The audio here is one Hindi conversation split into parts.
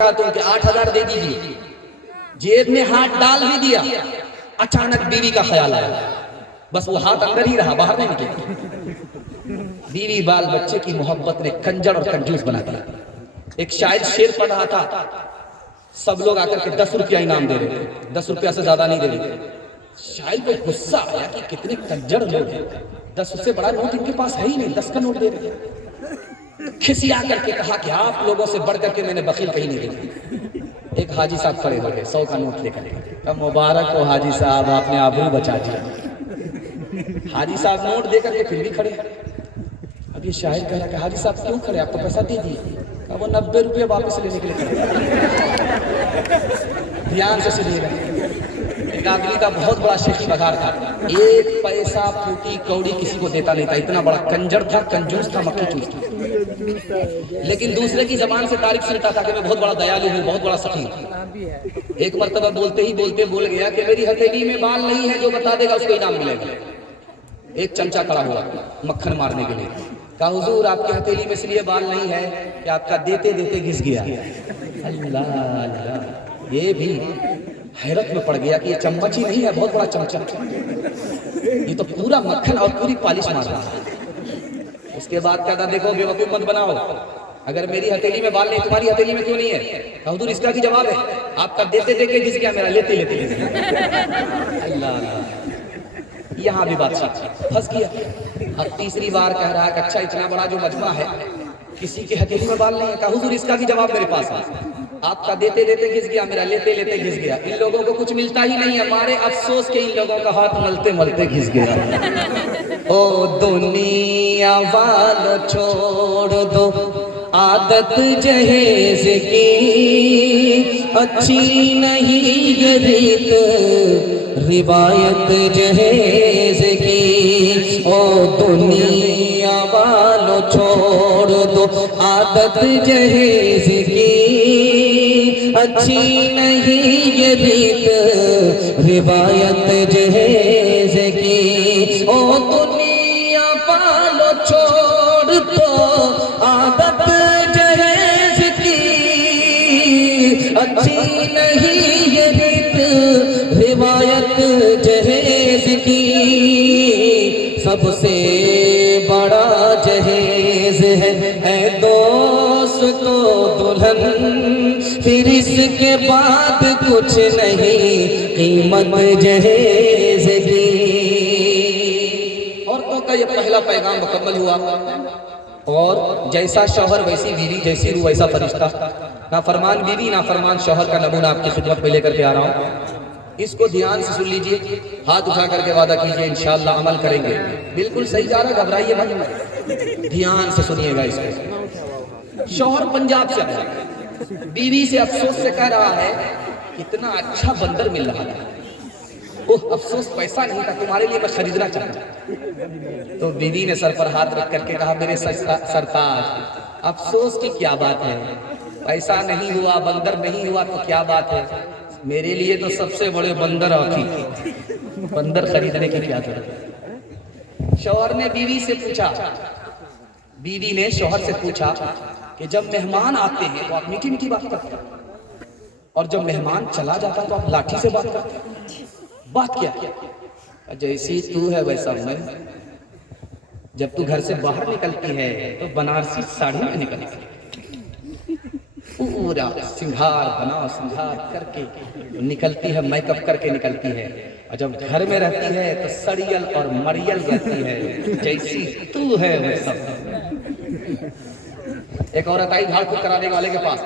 तो उनके 8,000 दे दीजिए। जेब में हाथ डाल भी दिया, अचानक बीवी का ख्याल आया, बस वो हाथ अंदर ही रहा, बाहर नहीं निकला। बीवी बाल बच्चे की मोहब्बत ने कंजर और कंजूस बना दिया। एक शायद शेर पढ़ रहा था, सब लोग आकर के 10 रुपया इनाम दे रहे थे, 10 रुपया से ज्यादा नहीं दे रहे थे। शायद को गुस्सा आया कि कितने कंजर लोग हैं, 10 से बड़ा नोट इनके पास है ही नहीं, 10 का नोट दे रहे हैं। खिसिया करके कहा कि आप लोगों से बढ़ करके मैंने बकील कहीं नहीं देखी। एक हाजी साहब खड़े हो गए 100 का नोट लेकर, मुबारक हो हाजी साहब, आपने आबरू बचा दिया। हाजी साहब नोट देकर के फिर भी खड़े। अब ये शायर कह रहा कि हाजी साहब क्यों खड़े, आपको पैसा दे दिए। अब वो 90 रुपये वापस लेने के लिए खड़े। ध्यान से सुनिएगा, एक आदमी का बहुत बड़ा शेखी बघार था, 1 पैसा फूटी कौड़ी किसी को देता नहीं था, इतना बड़ा कंजर था, कंजूस था, मक्खी चूस था। लेकिन दूसरे की जबान से तारीफ सुनता था कि मैं बहुत बड़ा दयालु हूँ, बहुत बड़ा सखी हूँ। एक मर्तबा बोलते ही बोलते बोल गया कि मेरी हथेली में बाल नहीं है, जो बता देगा उसको इनाम मिलेगा। एक चमचा खड़ा हुआ मक्खन मारने के लिए, कहा हुजूर आपकी हथेली में इसलिए बाल नहीं है कि आपका देते देते घिस गया। अल्लाह, ये भी हैरत में पड़ गया कि ये चम्मच ही नहीं है, बहुत बड़ा चमचा, ये तो पूरा मक्खन और पूरी पालिश मार रहा है। उसके बाद कहता देखो बेवकूफ मत बनाओ, अगर मेरी हथेली में बाल नहीं, तुम्हारी हथेली में क्यों नहीं है। हुजूर इसका भी जवाब है, आपका देते देते घिस गया, मेरा लेते लेते घिस गया। अल्लाह, यहाँ भी बात फंस गया। और तीसरी बार कह रहा है कि अच्छा इतना बड़ा जो मजमा है, किसी की हथेली में बाल नहीं है। कहा हुजूर इसका भी जवाब मेरे पास है, आपका देते देते घिस गया, मेरा लेते लेते घिस गया। इन लोगों को कुछ मिलता ही नहीं है, हमारे अफसोस के इन लोगों का हाथ मलते मलते घिस गया। ओ दुनिया वालों छोड़ दो आदत जहेज की, अच्छी नहीं ये रीत रिवायत जहेज की। ओ दुनिया वालों छोड़ दो आदत जहेज की, अच्छी नहीं ये रीत रिवायत जहेज की। ओ दुनिया वालों छोड़ दो आदत जहेज की, अच्छी नहीं ये रीत रिवायत जहेज की। सबसे बड़ा जहेज है दोस्तों दुल्हन, फिर इसके बाद कुछ नहीं कीमत जहेज की। औरतों का ये पहला पैगाम मुकम्मल हुआ। और जैसा शौहर वैसी बीवी, जैसी रूह वैसा फरिश्ता। ना फरमान बीवी ना फरमान शौहर का नमूना आपकी खिदमत में लेकर के आ रहा हूँ। इसको ध्यान से सुन लीजिए, हाथ उठा करके वादा कीजिए इंशाअल्लाह अमल करेंगे। बिल्कुल सही जा रहा, घबराइए मत, ध्यान से सुनिएगा इसको। शौहर पंजाब से आया, बीवी से अफसोस से कह रहा है कितना अच्छा बंदर मिल रहा है, ओह अफसोस पैसा नहीं था, तुम्हारे लिए मैं खरीदना चाहता। तो बीवी ने सर पर हाथ रख करके कहा मेरे सरताज अफसोस की क्या बात है, पैसा नहीं हुआ, बंदर नहीं हुआ तो क्या बात है, मेरे लिए तो सबसे बड़े बंदर आती, बंदर खरीदने की क्या जरूरत। शौहर ने बीवी से पूछा, बीवी ने शौहर से पूछा कि जब मेहमान आते हैं तो आप मीठी मीठी बात करते हैं, और जब मेहमान चला जाता तो आप लाठी से बात करते हैं, बात क्या? जैसी तू है वैसा मैं, जब तू घर से बाहर निकलती है तो बनारसी साड़ी में निकलती है, पूरा सिंगार बना सिंगार करके निकलती है, मेकअप करके निकलती है, और जब घर में रहती है तो सड़ियल और मरियल रहती है, जैसी तू है वैसा। एक औरत आई झाड़ फूक कराने वाले के पास,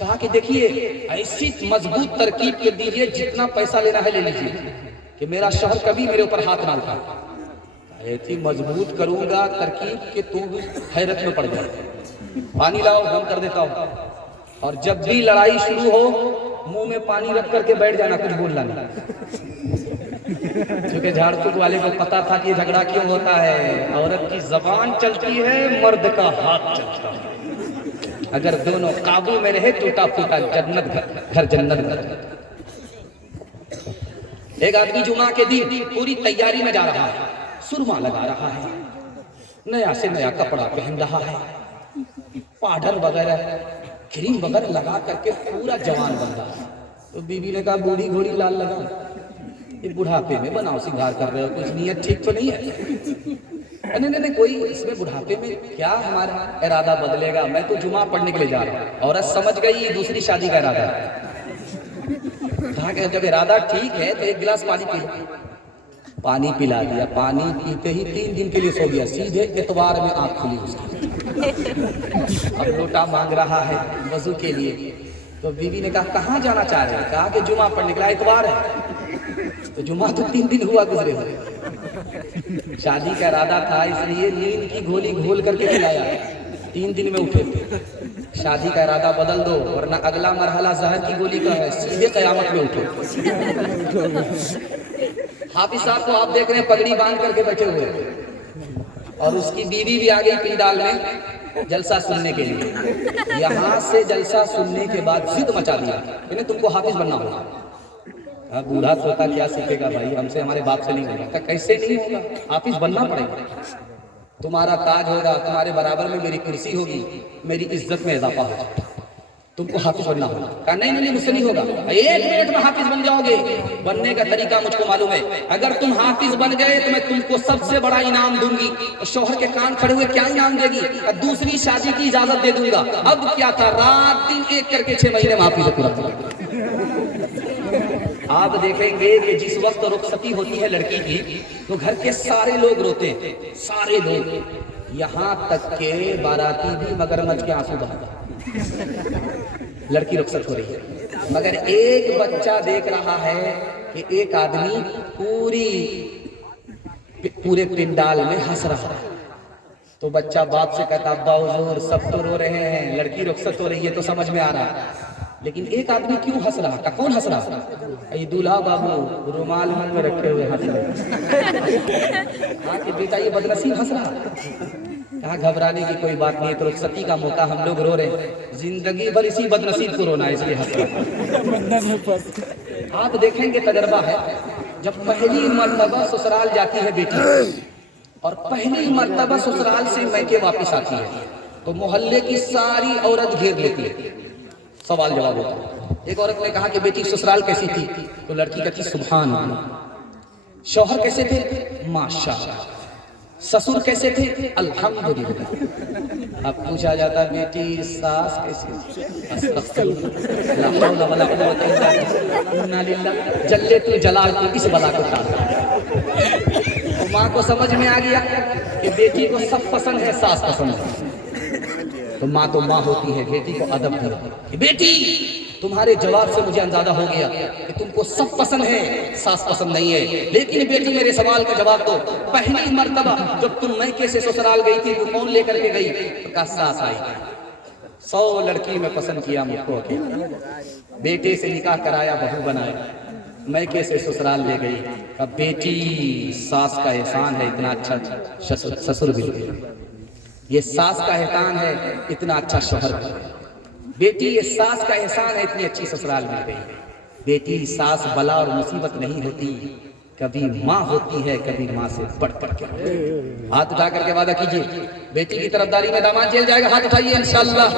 कहा कि देखिए ऐसी मजबूत तरकीब के दीजिए, जितना पैसा लेना है ले लीजिए, कि मेरा शौहर कभी मेरे ऊपर हाथ ना उठाए। ऐसी मजबूत करूंगा तरकीब कि तू हैरत में पड़ जाए। पानी लाओ, दम कर देता हूं, और जब भी लड़ाई शुरू हो मुंह में पानी रख करके बैठ जाना, कुछ बोलना नहीं। क्योंकि झाड़ फूक वाले को पता था कि झगड़ा क्यों होता है, औरत की जबान चलती है, मर्द का हाथ चलता है। अगर दोनों काबू में रहे टूटा फूटा जन्नत घर जन्नत घर। एक आदमी जुमा के दिन पूरी तैयारी में जा रहा है, सुरमा लगा रहा है, नया से नया कपड़ा पहन रहा है, पाउडर वगैरह क्रीम वगैरह लगा करके पूरा जवान बन रहा है। तो बीवी ने कहा बूढ़ी घोड़ी लाल लगा, ये बुढ़ापे में बनाओ सिंगार कर रहे हो, कुछ नीयत ठीक तो नहीं है? नहीं नहीं, कोई इसमें बुढ़ापे में क्या हमारा इरादा बदलेगा, मैं तो जुमा पढ़ने के लिए जा रहा हूँ। औरत समझ गई दूसरी शादी का इरादा है। कहा कि जब इरादा ठीक है तो एक गिलास पानी पी लो। पानी पिला दिया, पानी पीते ही 3 दिन के लिए सो गया, सीधे इतवार में आँख खुली उसकी। अब लोटा मांग रहा है वजू के लिए। तो बीवी ने कहा कहाँ जाना चाह रहे हैं? कहा कि जुमा पढ़ने के लिए, इतवार है। तो जुमा तो 3 दिन हुआ गुजरे हुए। शादी का इरादा था इसलिए नींद की गोली घोल करके खिलाया, 3 दिन में उठे थे। शादी का इरादा बदल दो वरना अगला मरहला जहर की गोली का है, सीधे कयामत में उठो। हाफिज साहब को आप देख रहे हैं पगड़ी बांध करके बैठे हुए, और उसकी बीवी भी आ गई पिंडाल में जलसा सुनने के लिए। यहाँ से जलसा सुनने के बाद जिद मचा दिया, इन्हें तुमको हाफिज बनना होगा। बूढ़ा सोता क्या सीखेगा भाई, हमसे हमारे बाप से नहीं होगा। कैसे नहीं होगा, हाफिज बनना पड़ेगा। तुम्हारा ताज होगा, तुम्हारे बराबर में मेरी कुर्सी होगी, मेरी इज्जत में इजाफा होगा, तुमको हाफिज बनना होगा। कहा नहीं नहीं मुझसे नहीं होगा, 1 मिनट में हाफिज बन जाओगे। बनने का तरीका मुझको मालूम है, अगर तुम हाफिज बन गए तो मैं तुमको सबसे बड़ा इनाम दूंगी। और शौहर के कान खड़े हुए क्या इनाम देगी? दूसरी शादी की इजाजत दे दूंगा। अब क्या था, रात दिन एक करके 6 महीने में हाफिज पूरा। आप देखेंगे कि जिस वक्त रुखसती होती है लड़की की तो घर के सारे लोग रोते हैं, सारे लोग, यहाँ तक के बाराती भी मगरमच्छ के आंसू बहाता। लड़की रुखसत हो रही है, मगर एक बच्चा देख रहा है कि एक आदमी पूरे पिंडाल में हंस रहा है। तो बच्चा बाप से कहता अब्बा हुजूर सब तो रो रहे हैं, लड़की रुखसत हो रही है तो समझ में आ रहा है, लेकिन एक आदमी क्यों हंस रहा था? कौन हंस रहा? ये दूल्हा बाबू रुमाल मुंह में रखे हुए हंस रहे। हाँ कि बेटा ये बदनसीब हंस रहा। कहा घबराने की कोई बात नहीं है, तो रुखसती का मौका हम लोग रो रहे हैं, जिंदगी भर इसी बदनसीब को रोना है इसलिए हंस रहा। आप देखेंगे तजर्बा है, जब पहली मर्तबा ससुराल जाती है बेटी और पहली मर्तबा ससुराल से मैके वापस आती है तो मोहल्ले की सारी औरत घेर लेती है, सवाल जवाब होता है। एक औरत ने कहा कि बेटी ससुराल कैसी थी? तो लड़की कहती सुभान अल्लाह। शौहर कैसे थे? माशाअल्लाह। ससुर कैसे थे? अल्हम्दुलिल्लाह। अब पूछा जाता बेटी सास कैसी? अस्तगफिरुल्लाह, ला हौला वला कुव्वता इल्ला बिल्लाह। जल्ले तू जलाल तू इस बला को टाल। माँ को समझ में आ गया कि बेटी को सब पसंद है, सास पसंद है। तो माँ तो माँ होती है, बेटी को अदब दिया कि बेटी तुम्हारे जवाब से मुझे अंदाजा हो गया कि तुमको सब पसंद है, सास पसंद नहीं है। लेकिन बेटी मेरे सवाल का जवाब दो, पहली मर्तबा जब तुम मैके से ससुराल गई थी वो कौन लेकर के गई? तो कहा सास आई। 100 लड़की में पसंद किया मुझको अकेला, बेटे से निकाह कराया, बहू बनाया, मैके से ससुराल ले गई। अब बेटी सास का एहसान है, इतना अच्छा ससुर भी मिले, ये सास का एहसान है, इतना अच्छा शौहर मिल गया। बेटी ये सास का एहसान है, इतनी अच्छी ससुराल मिल गई। बेटी सास बला और मुसीबत नहीं होती, कभी माँ होती है, कभी माँ से बढ़ के। हाथ उठा करके वादा कीजिए, बेटी की तरफदारी में दामाद जेल जाएगा। हाथ उठाइए इंशाअल्लाह।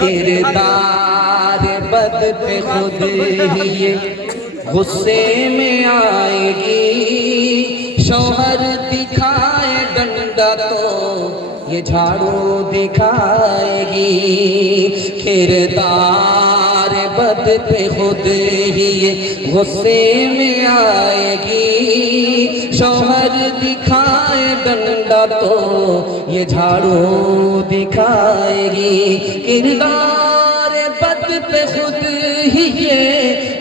किरदार बद पे खुद ही ये गुस्से में आएगी, शौहर दिखाए डंडा तो ये झाड़ू दिखाएगी। किरदार बद पे खुद ही ये गुस्से में आएगी, शौहर दिखाए डंडा तो ये झाड़ू दिखाएगी। किरदार बद पे खुद ही ये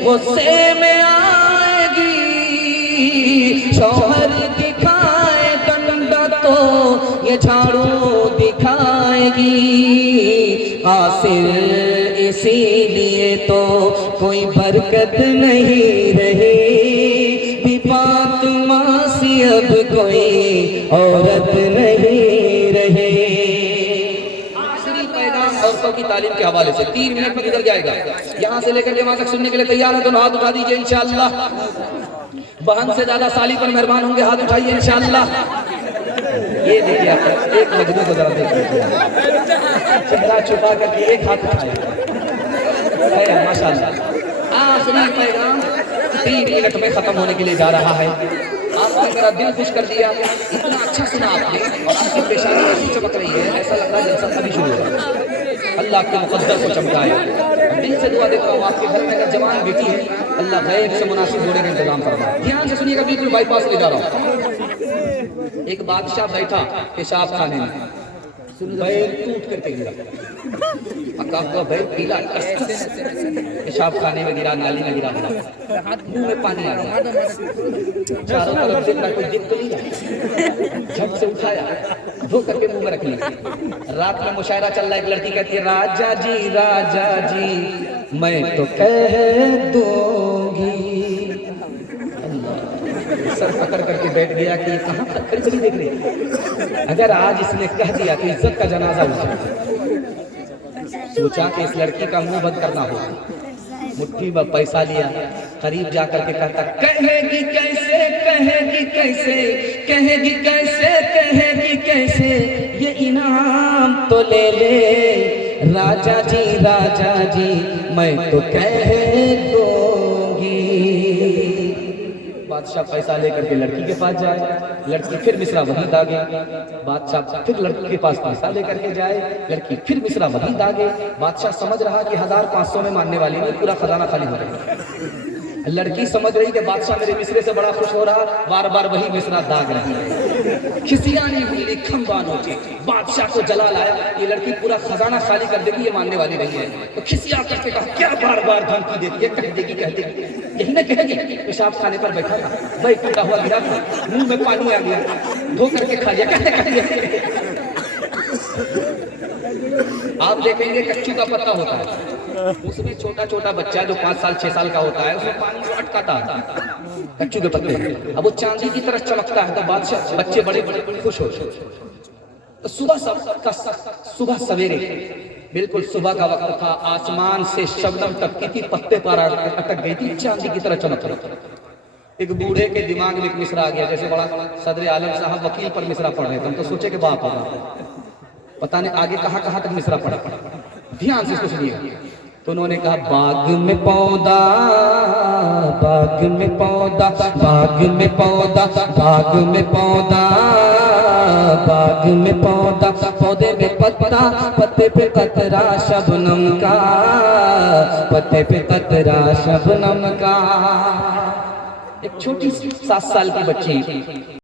गुस्से में आएगी, शौहर दिखाए डंडा तो ये झाड़ू दिखाएगी। हासिल इसीलिए तो कोई बरकत नहीं रही, विपाक मासी अब कोई औरत नहीं रही। आखिरी पैगाम औरतों की तालीम के हवाले से 3 मिनट में गुजर जाएगा। यहाँ से लेकर वहां तक सुनने के लिए तैयार है तो हाथ उठा दीजिए इंशाअल्लाह। बहन से ज्यादा साली पर मेहरबान होंगे, हाथ उठाइए इंशाअल्लाह। ये देखिए एक मजनू को जरा देखिए, चेहरा छुपा करके एक हाथ उठाया, माशाल्लाह। आखिरी पैगाम 3 मिनट में खत्म होने के लिए जा रहा है। आपने मेरा दिल खुश कर दिया, इतना अच्छा सुना आपने और आपकी पेशानी ऐसी चमक रही है, ऐसा लग रहा है जलसा अभी शुरू होगा। अल्लाह के मुकद्दर को चमकाए। दिल से दुआ देता हूँ, आपके घर में अगर जवान बेटी है, अल्लाह गैब से मुनासिब जोड़े का इंतजाम करवाए। ध्यान से सुनिएगा, बिल्कुल बाईपास ले जा रहा हूँ। एक बादशाह बैठा पेशाब खाने में, बैल टूट करके गिरा, बैल पीला पेशाब खाने में गिरा, नाली में गिरा, मुंह में पानी आ गया, चारों तरफ देखा कोई दिख तो नहीं रहा, झट से उठाया, धो करके मुंह में रख लिया। रात में मुशायरा चल रहा है, एक लड़की कहती है राजा जी मैं तो कह दूंगी। सर पकड़ करके बैठ गया कि ये कहाँ तक खड़ी देख रही है, अगर आज इसने कह दिया तो इज्जत का जनाजा उठा। सोचा कि इस लड़की का मुंह बंद करना होगा, मुट्ठी में पैसा लिया, करीब जाकर के कहता कहेगी कैसे कहेगी कैसे कहेगी कैसे कहेगी कैसे, ये इनाम तो ले ले राजा जी मैं तो कह दूंगी। बादशाह पैसा लेकर के लड़की के पास जाए, लड़की फिर मिश्रा वहीं दागे, बादशाह फिर लड़की के पास पैसा लेकर के जाए, लड़की फिर मिश्रा वहीं दागे। बादशाह समझ रहा कि 1500 में मानने वाली नहीं, पूरा खजाना खाली हो रहा। लड़की समझ रही कि बादशाह मेरे मिसरे से बड़ा खुश हो रहा, बार बार वही मिसरा दाग रही है। खिसियानी हुई खंबा नोची, बादशाह को जला लाया, ये लड़की पूरा खजाना खाली कर देगी, ये मानने वाली नहीं है। तो खिसिया करके कहा क्या बार बार धमकी देती है, कह देगी कह देगी, यही ना कहेगी। पेशाब खाने पर बैठा था, भाई टूटा हुआ गिरा था, मुंह में पानी आ गया, धो करके खा लिया, कहते आप देखेंगे कच्चू का पत्ता होता है, उसमें छोटा छोटा बच्चा जो 5 साल 6 साल का होता है, उसमें पानी को अटकाता है कच्चू के पत्ते, अब वो चांदी की तरह चमकता है, तो बादशाह बच्चे बड़े बड़े खुश हो। तो सुबह सवेरे बिल्कुल सुबह का वक्त था, आसमान से शबनम टपकी थी, पत्ते पर अटक गई थी, चांदी की तरह चमक रहा था। एक बूढ़े के दिमाग में एक मिसरा आ गया, जैसे बड़ा सदर आलम साहब वकील पर मिसरा पढ़ रहे थे, हम तो सोचे कि बाप होगा, पता नहीं आगे कहाँ कहाँ तक मिसरा पड़ा। ध्यान से इसको सुनिए। तो उन्होंने कहा बाग में पौधा बाग में पौधा बाग में पौधा बाग में पौधा बाग में पौधा, पौधे में पत्ता, पत्ते पे कतरा शबनम का, पत्ते पे कतरा शबनम का। एक छोटी 7 साल की बच्ची